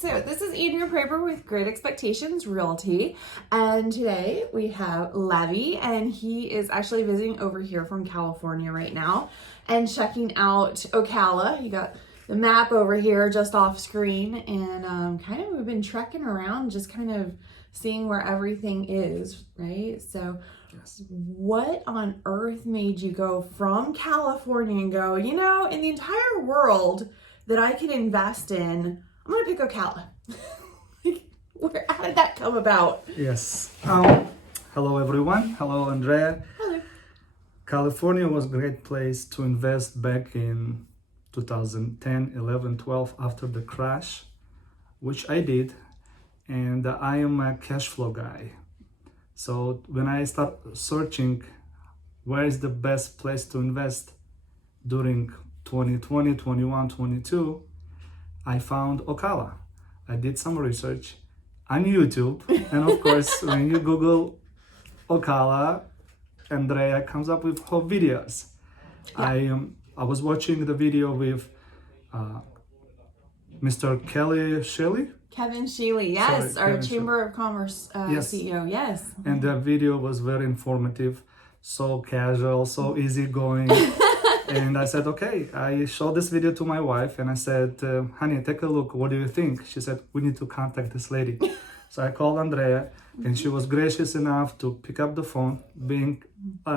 so this is Andrea Proeber with Great Expectations Realty, and today we have Levi, and he is actually visiting over here from California right now and checking out Ocala. You got the map over here just off screen, and kind of we've been trekking around just kind of seeing where everything is, right? So yes. What on earth made you go from California and go, you know, in the entire world that I can invest in, I'm gonna pick Ocala? How did that come about? Yes. Hello everyone. Hello Andrea. Hello. California was a great place to invest back in 2010, 11, 12 after the crash, which I did. And I am a cash flow guy. So when I start searching where is the best place to invest during 2020, 21, 22, I found Ocala. I did some research on YouTube, and of course, when you Google Ocala, Andrea comes up with her videos. Yeah. I was watching the video with Mr. Kevin Sheely, yes, Sorry, our Kevin Chamber of Commerce Yes. CEO, yes. And the video was very informative, so casual, so easygoing. And I said, okay, I showed this video to my wife and I said, honey, take a look. What do you think? She said, we need to contact this lady. So I called Andrea and she was gracious enough to pick up the phone,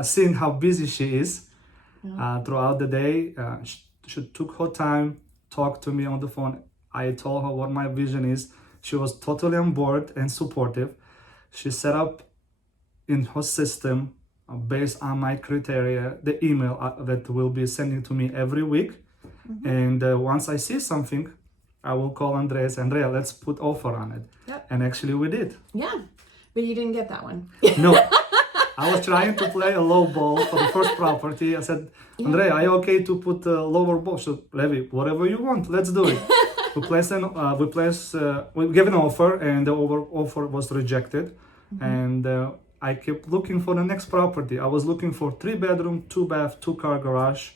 seeing how busy she is throughout the day. She took her time, talked to me on the phone. I told her what my vision is. She was totally on board and supportive. She set up in her system, based on my criteria, the email that will be sending to me every week. And once I see something, I will call Andrea and say, Andrea, let's put offer on it. Yep. And actually we did. Yeah, but you didn't get that one. No, I was trying to play a low ball for the first property. I said, Andrea, are you okay to put a lower ball? She said, Levi, whatever you want, let's do it. We gave an offer, and the offer was rejected. And I kept looking for the next property. I was looking for 3-bedroom, 2-bath, 2-car garage,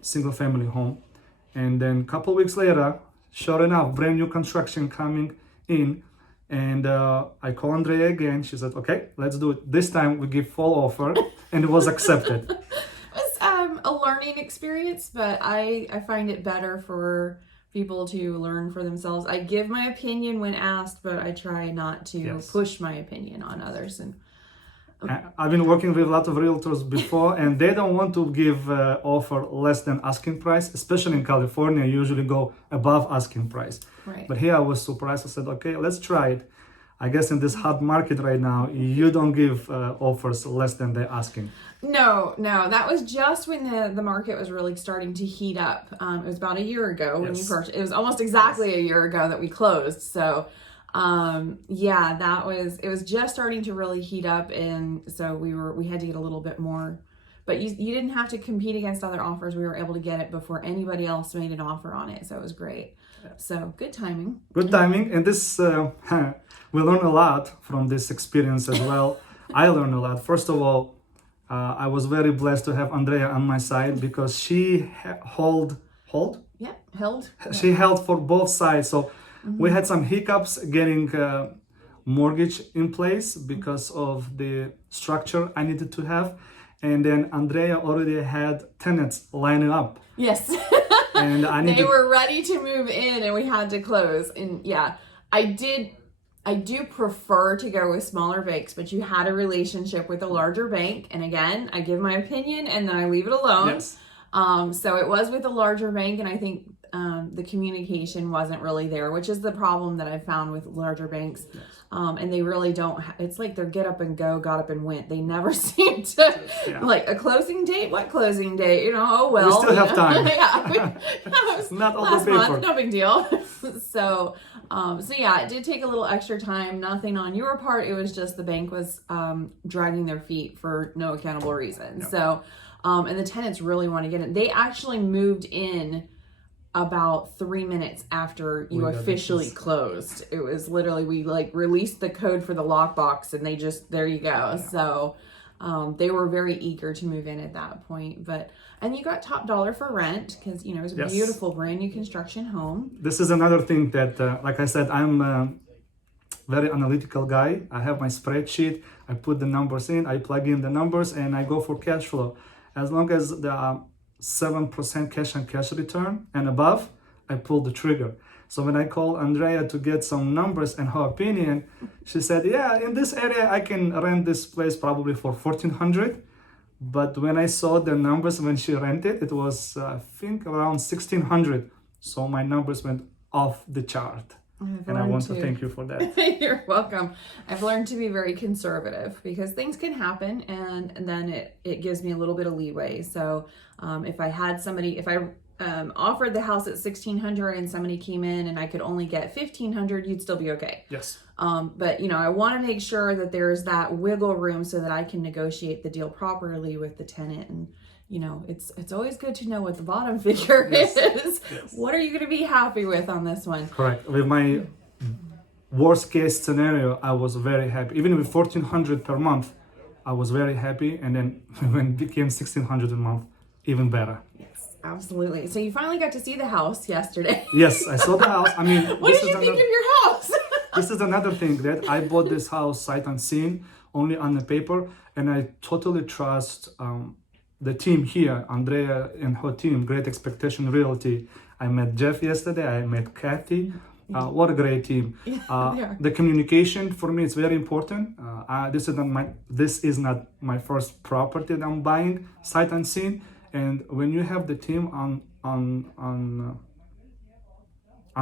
single family home. And then a couple weeks later, sure enough, brand new construction coming in. And I called Andrea again. She said, okay, let's do it. This time we give full offer, and it was accepted. It was a learning experience, but I find it better for people to learn for themselves. I give my opinion when asked, but I try not to push my opinion on others. And I've been working with a lot of realtors before, and they don't want to give offer less than asking price, especially in California. Usually go above asking price. Right. But here I was surprised. I said, okay, let's try it. I guess in this hot market right now, you don't give offers less than they're asking. No, that was just when the market was really starting to heat up. It was about a year ago when you purchased. It was almost exactly a year ago that we closed. So, it was just starting to really heat up, and so we had to get a little bit more. But you didn't have to compete against other offers. We were able to get it before anybody else made an offer on it. So it was great. So good timing. Good timing, and this we learned a lot from this experience as well. I learned a lot. First of all, I was very blessed to have Andrea on my side because she held. She held for both sides. So we had some hiccups getting mortgage in place because of the structure I needed to have. And then Andrea already had tenants lining up. Yes. And they were ready to move in and we had to close. And yeah, I do prefer to go with smaller banks, but you had a relationship with a larger bank. And again, I give my opinion and then I leave it alone. Yes. So it was with a larger bank, and I think the communication wasn't really there, which is the problem that I found with larger banks. Yes. And they really don't, it's like they're get up and go, got up and went. They never seem to, like, a closing date? What closing date? You know, oh well. We still have time. It's not all last the month, paper. no big deal. So yeah, it did take a little extra time. Nothing on your part. It was just the bank was dragging their feet for no accountable reason. Yep. So, and the tenants really want to get it. They actually moved in about 3 minutes after you officially closed. It was literally, we like released the code for the lockbox and they just, there you go. Yeah. So they were very eager to move in at that point. And you got top dollar for rent because, you know, it was a Yes. beautiful brand new construction home. This is another thing that, like I said, I'm very analytical guy. I have my spreadsheet. I put the numbers in, I plug in the numbers, and I go for cash flow. As long as there are 7% cash on cash return and above, I pull the trigger. So when I called Andrea to get some numbers and her opinion, she said, yeah, in this area, I can rent this place probably for $1,400. But when I saw the numbers when she rented, it was, I think, around $1,600. So my numbers went off the chart. And I want to thank you for that. You're welcome. I've learned to be very conservative because things can happen, and then it gives me a little bit of leeway. So if I offered the house at $1,600 and somebody came in and I could only get $1,500, you'd still be okay. Yes. But you know, I want to make sure that there's that wiggle room so that I can negotiate the deal properly with the tenant. And you know, it's always good to know what the bottom figure is. Yes. What are you going to be happy with on this one? Correct. With my worst case scenario, I was very happy. Even with $1,400 per month, I was very happy. And then when it became $1,600 a month, even better. Yes, absolutely. So you finally got to see the house yesterday. Yes, I saw the house. I mean, what did you think of your house? This is another thing that I bought this house sight unseen, only on the paper, and I totally trust the team here, Andrea and her team, Great Expectations Realty. I met Jeff yesterday. I met Kathy. What a great team! The communication for me is very important. This is not my first property that I'm buying sight unseen, and when you have the team on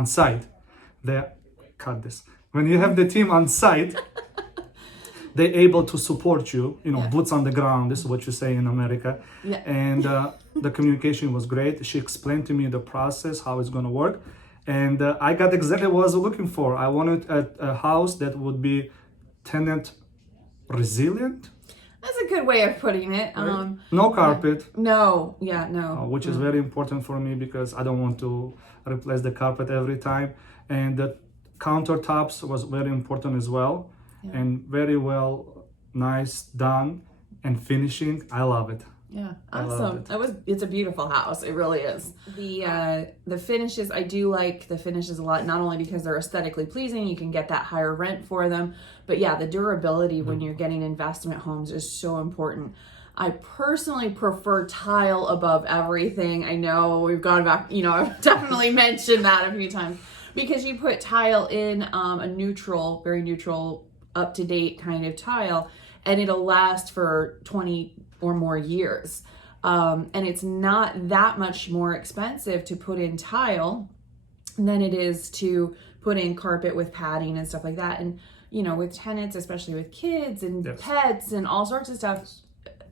site, when you have the team on site, they're able to support you, boots on the ground. This is what you say in America. Yeah. And the communication was great. She explained to me the process, how it's going to work. And I got exactly what I was looking for. I wanted a house that would be tenant resilient. That's a good way of putting it. Right? No carpet. No. Which is very important for me because I don't want to replace the carpet every time. And the countertops was very important as well. Yeah. And very well, nice, done, and finishing. I love it. Yeah, awesome. It's a beautiful house. It really is. The finishes, I do like the finishes a lot, not only because they're aesthetically pleasing, you can get that higher rent for them, but yeah, the durability when you're getting investment homes is so important. I personally prefer tile above everything. I know we've gone back, I've definitely mentioned that a few times because you put tile in a neutral, very neutral, up-to-date kind of tile, and it'll last for 20 or more years. And it's not that much more expensive to put in tile than it is to put in carpet with padding and stuff like that. And, with tenants, especially with kids and yes. pets and all sorts of stuff,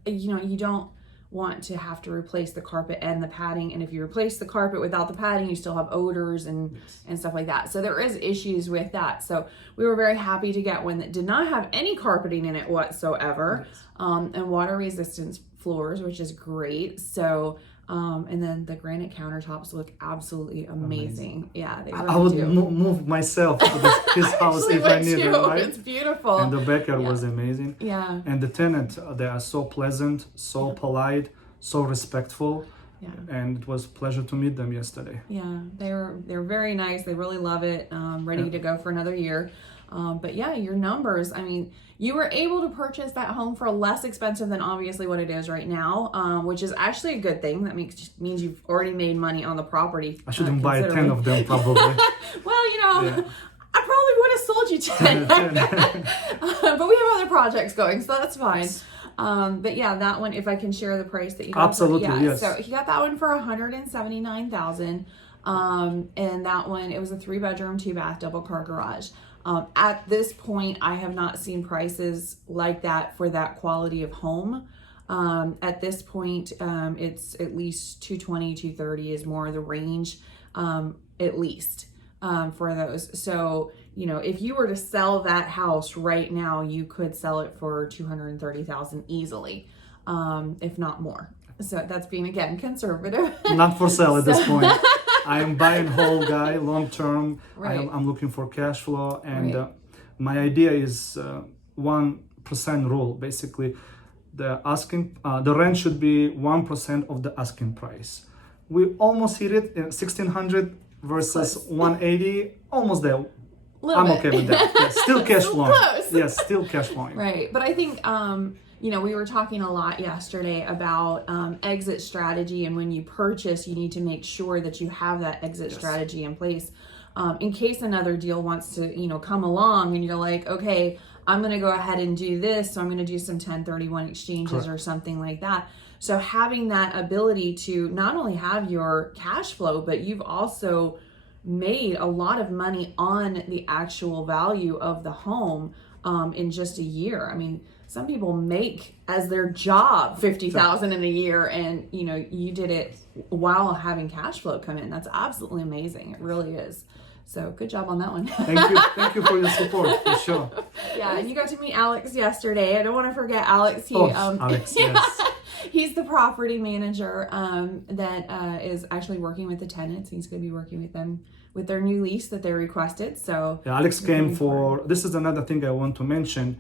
you don't want to have to replace the carpet and the padding. And if you replace the carpet without the padding, you still have odors and stuff like that. So there is issues with that. So we were very happy to get one that did not have any carpeting in it whatsoever, and water resistance floors, which is great. So, and then the granite countertops look absolutely amazing. Yeah, they really I would do. move myself to his house if I needed it. Right? It's beautiful. And the backyard was amazing. Yeah. And the tenant, they are so pleasant, so polite, so respectful. Yeah. And it was a pleasure to meet them yesterday. Yeah, they're very nice. They really love it. Ready to go for another year. But yeah, your numbers, you were able to purchase that home for less expensive than obviously what it is right now, which is actually a good thing. That means you've already made money on the property. I shouldn't buy 10 of them probably. Well, I probably would have sold you 10. But we have other projects going, so that's fine. Yes. But yeah, that one, if I can share the price that you got. Absolutely, yes. So he got that one for $179,000. And that one, it was a 3-bedroom, 2-bath, double car garage. At this point, I have not seen prices like that for that quality of home. At this point, it's at least 220, 230 is more the range, at least, for those. So, if you were to sell that house right now, you could sell it for $230,000 easily, if not more. So that's being, again, conservative. Not for sale at this point. I am buying whole guy, long term. Right. I'm looking for cash flow. And my idea is 1% rule. Basically, the rent should be 1% of the asking price. We almost hit it in 1600 versus 180, almost there. I'm okay with that. Yes, still cash flowing. Close. Yes, still cash flowing. Right. But I think, we were talking a lot yesterday about exit strategy, and when you purchase, you need to make sure that you have that exit strategy in place in case another deal wants to, come along and you're like, okay, I'm going to go ahead and do this. So I'm going to do some 1031 exchanges or something like that. So having that ability to not only have your cash flow, but you've also made a lot of money on the actual value of the home in just a year. I mean, some people make as their job $50,000 in a year, and you did it while having cash flow come in. That's absolutely amazing. It really is. So good job on that one. Thank you for your support, for sure. Yeah, and you got to meet Alex yesterday. I don't want to forget Alex. Alex, yes. He's the property manager that is actually working with the tenants. He's going to be working with them with their new lease that they requested. So yeah, Alex came for, this is another thing I want to mention.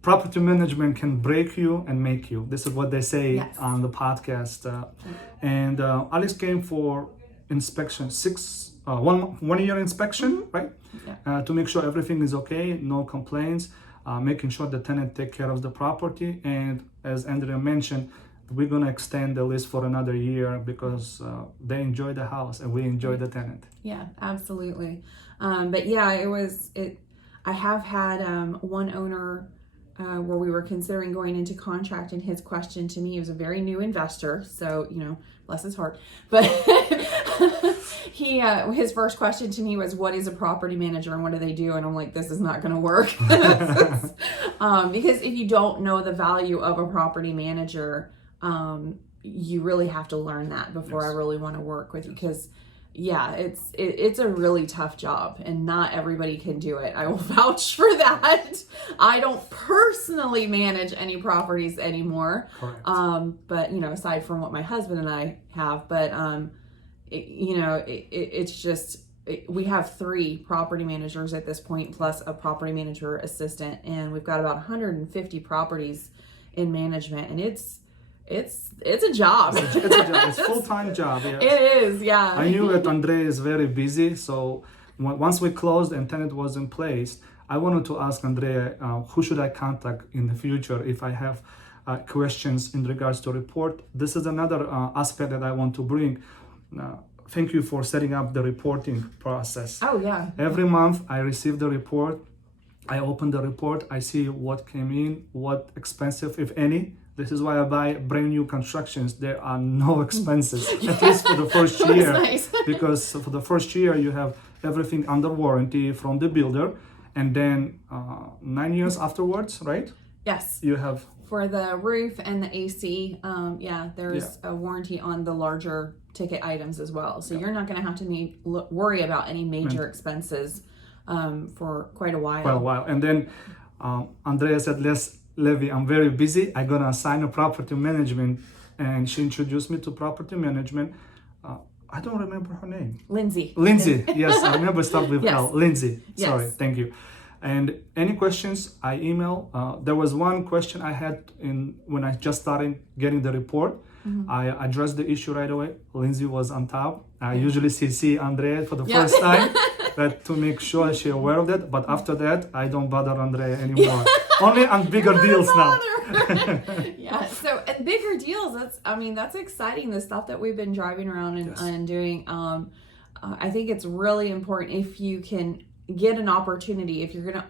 Property management can break you and make you. This is what they say on the podcast. And Alex came for inspection, 1 year inspection, right? Yeah. To make sure everything is okay, no complaints, making sure the tenant take care of the property. And as Andrea mentioned, we're gonna extend the lease for another year because they enjoy the house and we enjoy the tenant. Yeah, absolutely. But yeah, I have had one owner where we were considering going into contract, and his question to me, he was a very new investor, so bless his heart, but his first question to me was, what is a property manager and what do they do? And I'm like, this is not going to work. Because if you don't know the value of a property manager, you really have to learn that before I really want to work with you, because it's a really tough job and not everybody can do it. I will vouch for that. I don't personally manage any properties anymore. Correct. But aside from what my husband and I have, but it's just, we have 3 property managers at this point, plus a property manager assistant, and we've got about 150 properties in management, and it's a job. It's a job. It's a full-time job. Yes. It is, yeah. I knew that Andrea is very busy, so once we closed and tenant was in place, I wanted to ask Andrea, who should I contact in the future if I have questions in regards to report. This is another aspect that I want to bring. Thank you for setting up the reporting process. Oh, yeah. Every month I receive the report. I open the report. I see what came in, what expensive, if any. This is why I buy brand new constructions. There are no expenses, at least for the first year. Nice. Because for the first year, you have everything under warranty from the builder. And then 9 years afterwards, right? Yes. You have... For the roof and the AC, there's a warranty on the larger ticket items as well. So you're not going to have to worry about any major expenses for quite a while. And then Andrea said, Levi, I'm very busy. I'm gonna assign a property management, and she introduced me to property management. I don't remember her name. Lindsay. Yes, I remember start with L. Lindsay. Sorry, yes. Thank you. And any questions, I email. There was one question I had when I just started getting the report. Mm-hmm. I addressed the issue right away. Lindsay was on top. I usually see Andrea for the first time, but to make sure she's aware of that. But after that, I don't bother Andrea anymore. Only on bigger deals now. Yeah, so bigger deals, that's exciting, the stuff that we've been driving around and doing. I think it's really important if you can get an opportunity, if you're gonna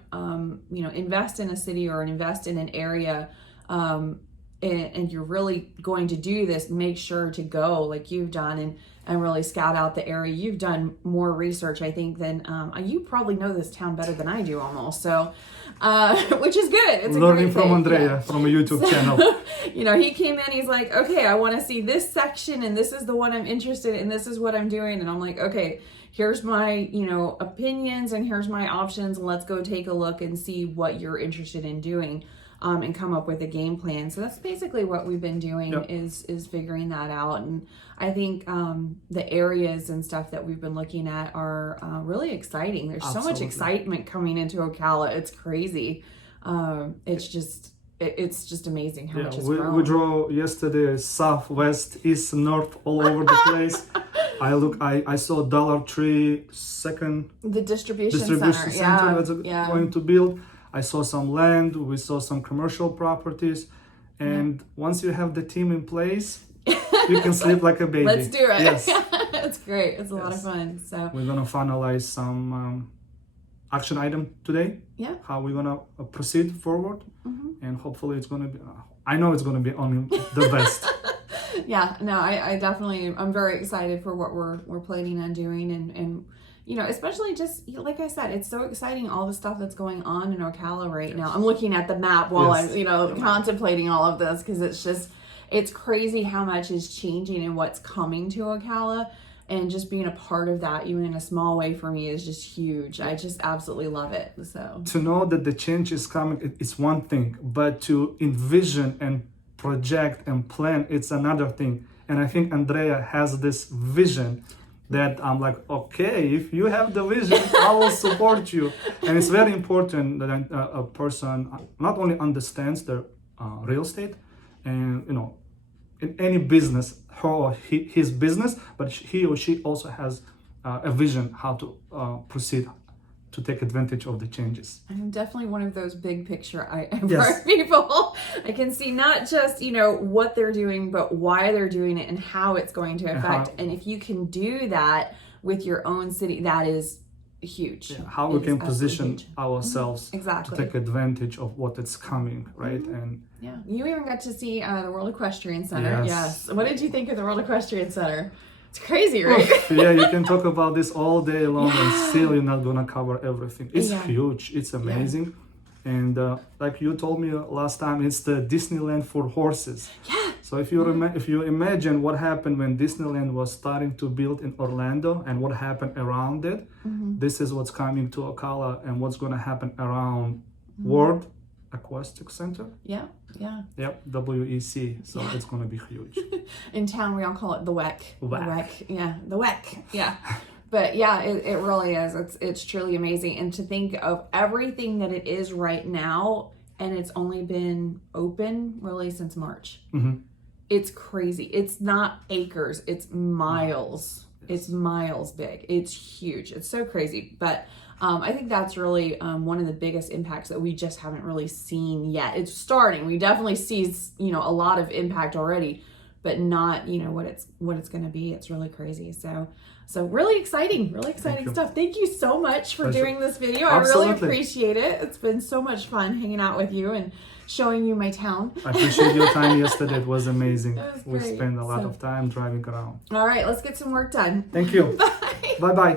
invest in a city or invest in an area, and you're really going to do this, make sure to go like you've done and really scout out the area. You've done more research, I think, than you probably know this town better than I do almost. So, which is good. It's learning from Andrea from a YouTube channel. He came in, he's like, okay, I want to see this section, and this is the one I'm interested in, and this is what I'm doing. And I'm like, okay, here's my, opinions, and here's my options, and let's go take a look and see what you're interested in doing. And come up with a game plan. So that's basically what we've been doing is figuring that out. And I think the areas and stuff that we've been looking at are really exciting. There's so much excitement coming into Ocala. It's crazy. It's it's just amazing how much it's we grown. drove yesterday south, west, east, north, all over the place. I saw Dollar Tree second The distribution center center. that's going to build. I saw some land, we saw some commercial properties, and once you have the team in place, you can sleep like a baby. Let's do it. Yes. It's great. It's a lot of fun. So we're gonna finalize some action item today. Yeah. How we're gonna proceed forward, and hopefully it's gonna be. I know it's gonna be only the best. Yeah. No, I definitely. I'm very excited for what we're planning on doing, and you know, especially just like I said, it's so exciting all the stuff that's going on in Ocala right now. I'm looking at the map while I'm contemplating all of this because it's crazy how much is changing and what's coming to Ocala. And just being a part of that, even in a small way for me, is just huge. I just absolutely love it. So to know that the change is coming, it's one thing, but to envision and project and plan, it's another thing. And I think Andrea has this vision that I'm like, okay, if you have the vision, I will support you. And it's very important that a person not only understands the real estate and, you know, in any business, her or his business, but he or she also has a vision how to proceed to take advantage of the changes. I'm definitely one of those big picture people. I can see not just, you know, what they're doing, but why they're doing it and how it's going to affect. And if you can do that with your own city, that is huge. Yeah, how we can position ourselves exactly to take advantage of what is coming, right? And yeah, you even got to see the World Equestrian Center. Yes. What did you think of the World Equestrian Center? It's crazy, right? Yeah, you can talk about this all day long and still you're not gonna cover everything. It's huge. It's amazing. And like you told me last time, it's the Disneyland for horses. Yeah. So if you imagine what happened when Disneyland was starting to build in Orlando and what happened around it, this is what's coming to Ocala and what's going to happen around World Equestrian Center. Yeah. Yep, WEC. So it's going to be huge. In town, we all call it the WEC. WEC. Yeah, the WEC. Yeah. But yeah, it really is. It's truly amazing. And to think of everything that it is right now, and it's only been open really since March. It's crazy. It's not acres, it's miles. It's miles big. It's huge. It's so crazy. But I think that's really one of the biggest impacts that we just haven't really seen yet. It's starting. We definitely see, you know, a lot of impact already, but not, you know, what it's going to be. It's really crazy. So really exciting stuff. Thank you so much for doing this video. Absolutely. I really appreciate it. It's been so much fun hanging out with you and showing you my town. I appreciate your time yesterday. It was amazing. It was We great. spent a lot of time driving around. All right, let's get some work done. Thank you. Bye. Bye-bye.